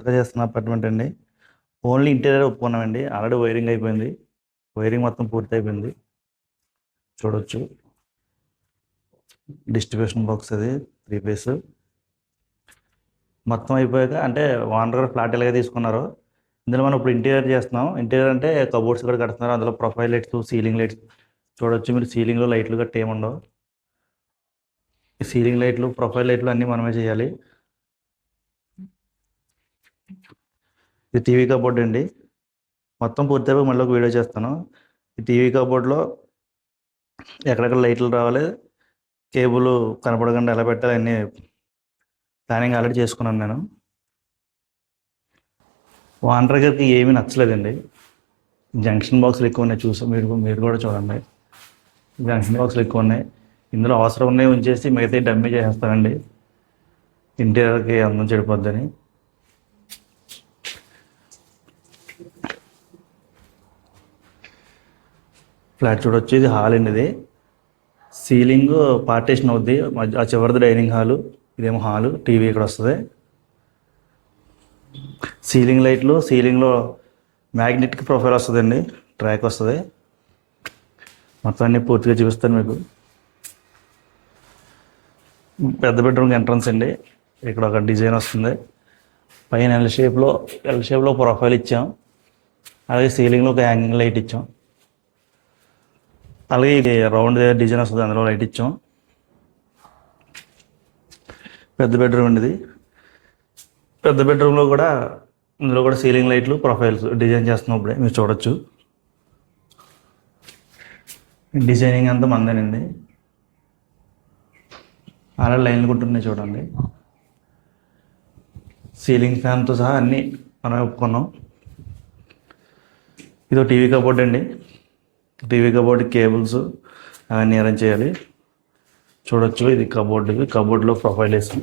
కొత్తగా చేస్తున్న అపార్ట్మెంట్ అండి. ఓన్లీ ఇంటీరియర్ ఒప్పుకున్నామండి. ఆల్రెడీ వైరింగ్ అయిపోయింది. వైరింగ్ మొత్తం పూర్తి అయిపోయింది. చూడొచ్చు. డిస్ట్రిబ్యూషన్ బాక్స్ అది 3 ఫేస్ మొత్తం అయిపోయాక అంటే ఓనర్ గారు ఫ్లాట్ ఎలాగ తీసుకున్నారో ఇందులో మనం ఇప్పుడు ఇంటీరియర్ చేస్తున్నాం. ఇంటీరియర్ అంటే కబోర్డ్స్ కూడా కడుతున్నారు. అందులో ప్రొఫైల్ లైట్స్, సీలింగ్ లైట్స్ చూడొచ్చు. మీరు సీలింగ్లో లైట్లు గట్ట ఏముండవు. ఈ సీలింగ్ లైట్లు, ప్రొఫైల్ లైట్లు అన్నీ మనమే చేయాలి. ఇది టీవీ కబోర్డ్ అండి. మొత్తం పూర్తిగా మళ్ళీ ఒక వీడియో చేస్తాను. ఈ టీవీ కబోర్డ్లో ఎక్కడెక్కడ లైట్లు రావాలి, కేబుల్ కనపడకుండా ఎలా పెట్టాలి అన్నీ ప్లానింగ్ ఆల్రెడీ చేసుకున్నాను నేను. ఓనర్ గారికి ఏమీ నచ్చలేదండి. జంక్షన్ బాక్సులు ఎక్కువ ఉన్నాయి. మీరు కూడా చూడండి. జంక్షన్ బాక్సులు ఎక్కువ ఉన్నాయి. ఇందులో అవసరం ఉన్నాయి ఉంచేసి మిగతా డమ్మీ చేసేస్తానండి, ఇంటీరియర్కి అందం చెడిపోద్దని. ఫ్లాట్ చూడొచ్చు. ఇది హాల్ అండి. ఇది సీలింగ్ పార్టీషన్ అవుద్ది. ఆ చివరిది డైనింగ్ హాలు, ఇదేమో హాలు. టీవీ ఇక్కడ వస్తుంది. సీలింగ్ లైట్లు, సీలింగ్లో మ్యాగ్నెటిక్ ప్రొఫైల్ వస్తుందండి, ట్రాక్ వస్తుంది. మొత్తం అన్నీ పూర్తిగా చూపిస్తాను మీకు. పెద్ద బెడ్రూమ్కి ఎంట్రన్స్ అండి. ఇక్కడ ఒక డిజైన్ వస్తుంది. పైన ఎల్ షేప్లో ప్రొఫైల్ ఇచ్చాం. అలాగే సీలింగ్లో ఒక హ్యాంగింగ్ లైట్ ఇచ్చాం. అలాగే ఇది రౌండ్ డిజైన్ వస్తుంది, అందులో లైట్ ఇచ్చాం. పెద్ద బెడ్రూమ్ అండి ఇది. పెద్ద బెడ్రూమ్లో కూడా ఇందులో కూడా సీలింగ్ లైట్లు, ప్రొఫైల్స్ డిజైన్ చేస్తున్నాం. ఇప్పుడే మీరు చూడొచ్చు. డిజైనింగ్ అంతా మందేనండి. అలా లైన్లుకుంటున్నాయి చూడండి. సీలింగ్ ఫ్యాన్తో సహా అన్నీ మనం ఒప్పుకున్నాం. ఇదో టీవీ కబోర్డ్ అండి. టీవీ కబోర్డ్ కేబుల్స్ అవన్నీ అరేంజ్ చేయాలి. చూడొచ్చు. ఇది కబోర్డ్లో ప్రొఫైల్ వేసాం.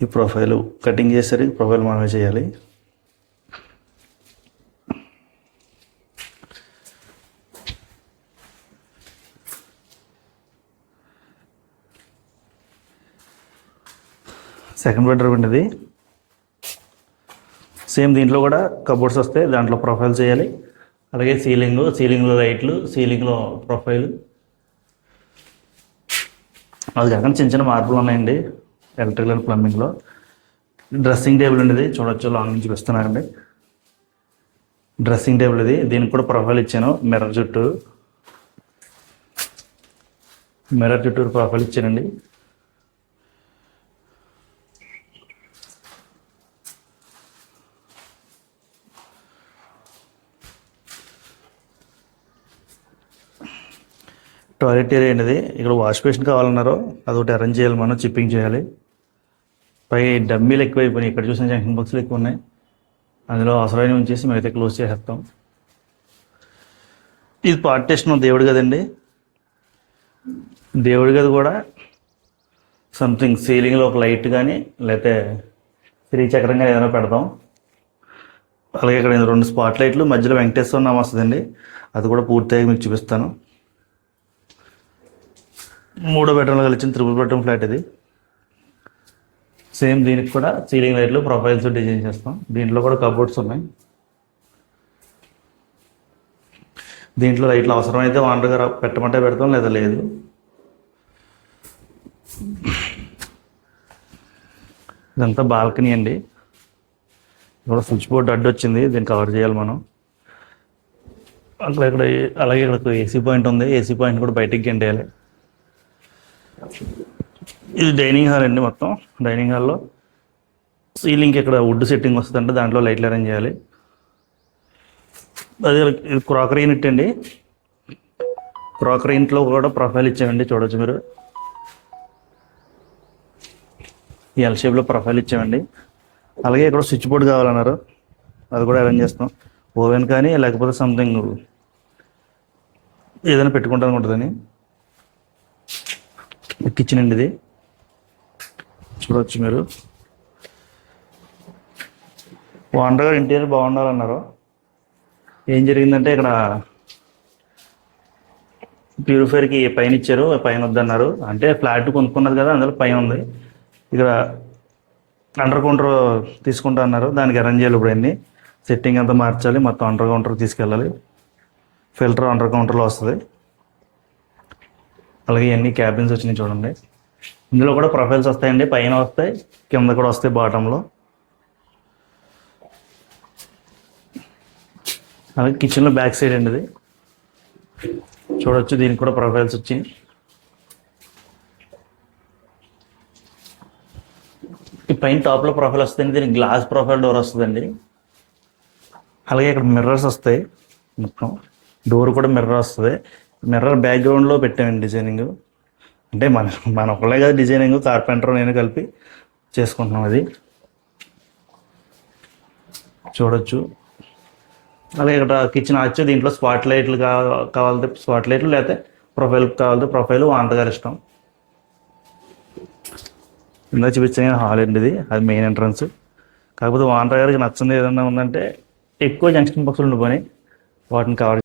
ఈ ప్రొఫైల్ కటింగ్ చేసేసరికి ప్రొఫైల్ మనమే చేయాలి. సెకండ్ బెడ్రూమ్ అండి ఇది. సేమ్ దీంట్లో కూడా కబోర్డ్స్ వస్తాయి, దాంట్లో ప్రొఫైల్ చేయాలి. అలాగే సీలింగ్లో లైట్లు, సీలింగ్లో ప్రొఫైల్. అది కాకుండా చిన్న చిన్న మార్పులు ఉన్నాయండి ఎలక్ట్రికల్ అండ్ ప్లంబింగ్లో. డ్రెస్సింగ్ టేబుల్ ఉండేది చూడొచ్చు. లాంగ్ నుంచి చూపిస్తున్నానండి. డ్రెస్సింగ్ టేబుల్ ఇది. దీనికి కూడా ప్రొఫైల్ ఇచ్చాను. మిర్రర్ చుట్టూరు ప్రొఫైల్ ఇచ్చానండి. టాయిలెట్ ఏరియా అనేది. ఇక్కడ వాష్ బేసిన్ కావాలన్నారో అదొకటి అరేంజ్ చేయాలి, మనం చిప్పింగ్ చేయాలి. పై డమ్మీలు ఎక్కువైపోయినాయి. ఇక్కడ చూసిన జంక్షన్ బాక్సులు ఎక్కువ ఉన్నాయి. అందులో అవసరమైన ఉంచేసి మిగతా క్లోజ్ చేసేస్తాం. ఇది పార్టీషన్ దేవుడి గదండి. దేవుడి గది కూడా సంథింగ్ సీలింగ్లో ఒక లైట్ కానీ లేకపోతే శ్రీచక్రం కానీ ఏదైనా పెడతాం. అలాగే ఇక్కడ 2 స్పాట్ లైట్లు, మధ్యలో వెంకటేశ్వర నామం వస్తుందండి. అది కూడా పూర్తిగా మీకు చూపిస్తాను. 3 బెడ్రూమ్లు కలిసిన 3 బెడ్రూమ్ ఫ్లాట్ ఇది. సేమ్ దీనికి కూడా సీలింగ్ లైట్లు, ప్రొఫైల్స్ డిజైన్ చేస్తాం. దీంట్లో కూడా కబోర్డ్స్ ఉన్నాయి. దీంట్లో లైట్లు అవసరమైతే ఓనర్ గారు పెట్టమంటే పెడతాం, లేదా లేదు. ఇదంతా బాల్కనీ అండి. ఇక్కడ స్విచ్ బోర్డ్ అడ్డు వచ్చింది, దీన్ని కవర్ చేయాలి మనం. అలాగే ఇక్కడ ఏసీ పాయింట్ ఉంది. ఏసీ పాయింట్ కూడా బయటికి గెంటేయాలి. ఇది డైనింగ్ హాల్ అండి. మొత్తం డైనింగ్ హాల్లో సీలింగ్కి ఇక్కడ వుడ్ సెట్టింగ్ వస్తుందంటే దాంట్లో లైట్లు అరేంజ్ చేయాలి. అది ఇది క్రాకరీ యూనిట్ అండి. క్రాకరీ యూనిట్లో కూడా ప్రొఫైల్ ఇచ్చామండి. చూడొచ్చు మీరు. ఈ ఎల్ షేప్లో ప్రొఫైల్ ఇచ్చామండి. అలాగే ఇక్కడ స్విచ్ బోర్డ్ కావాలన్నారు, అది కూడా అరేంజ్ చేస్తాం. ఓవెన్ కానీ లేకపోతే సంథింగ్ ఏదైనా పెట్టుకుంటాను ఉంటుందని. కిచెన్ అండి ఇది. చూడవచ్చు మీరు. ఓనర్ గారు ఇంటీరియర్ బాగుండాలన్నారు. ఏం జరిగిందంటే ఇక్కడ ప్యూరిఫైర్కి పైన ఇచ్చారు, పైన వద్దన్నారు. అంటే ఫ్లాట్ కొనుక్కున్నది కదా, అందులో పైన ఉంది. ఇక్కడ అండర్ కౌంటర్ తీసుకుంటా అన్నారు, దానికి అరేంజ్ చేయాలి. ఇప్పుడు అన్ని సెట్టింగ్ అంతా మార్చాలి, మొత్తం అండర్ కౌంటర్ తీసుకెళ్ళాలి. ఫిల్టర్ అండర్ కౌంటర్లో వస్తుంది. అలాగే ఇవన్నీ క్యాబిన్స్ వచ్చినాయి చూడండి. ఇందులో కూడా ప్రొఫైల్స్ వస్తాయండి, పైన వస్తాయి, కింద కూడా వస్తాయి బాటంలో. అలాగే కిచెన్లో బ్యాక్ సైడ్ అండి ఇది చూడొచ్చు, దీనికి కూడా ప్రొఫైల్స్ వచ్చాయి. ఈ పైన టాప్లో ప్రొఫైల్ వస్తుంది, దీనికి గ్లాస్ ప్రొఫైల్ డోర్ వస్తుందండి. అలాగే ఇక్కడ మిర్రర్స్ వస్తాయి, మొత్తం డోర్ కూడా మిర్రర్ వస్తుంది. మిర్రర్ బ్యాక్గ్రౌండ్లో పెట్టామండి డిజైనింగ్. అంటే మన ఒక్కళ్ళే కదా డిజైనింగ్, కార్పెంటర్ నేను కలిపి చేసుకుంటున్నాం అది చూడొచ్చు. అలాగే ఇక్కడ కిచెన్ వచ్చి దీంట్లో స్పాట్ లైట్లు కావాలంటే స్పాట్ లైట్లు, లేకపోతే ప్రొఫైల్ కావాలంటే ప్రొఫైల్ వంటగారి ఇష్టం. ఇందా చూపించిన హాల్ అండి ఇది, అది మెయిన్ ఎంట్రన్స్. కాకపోతే వంటగారికి నచ్చింది ఏదన్నా ఉందంటే ఎక్కువ జంక్షన్ బాక్సులు ఉండిపోయి వాటిని కవర్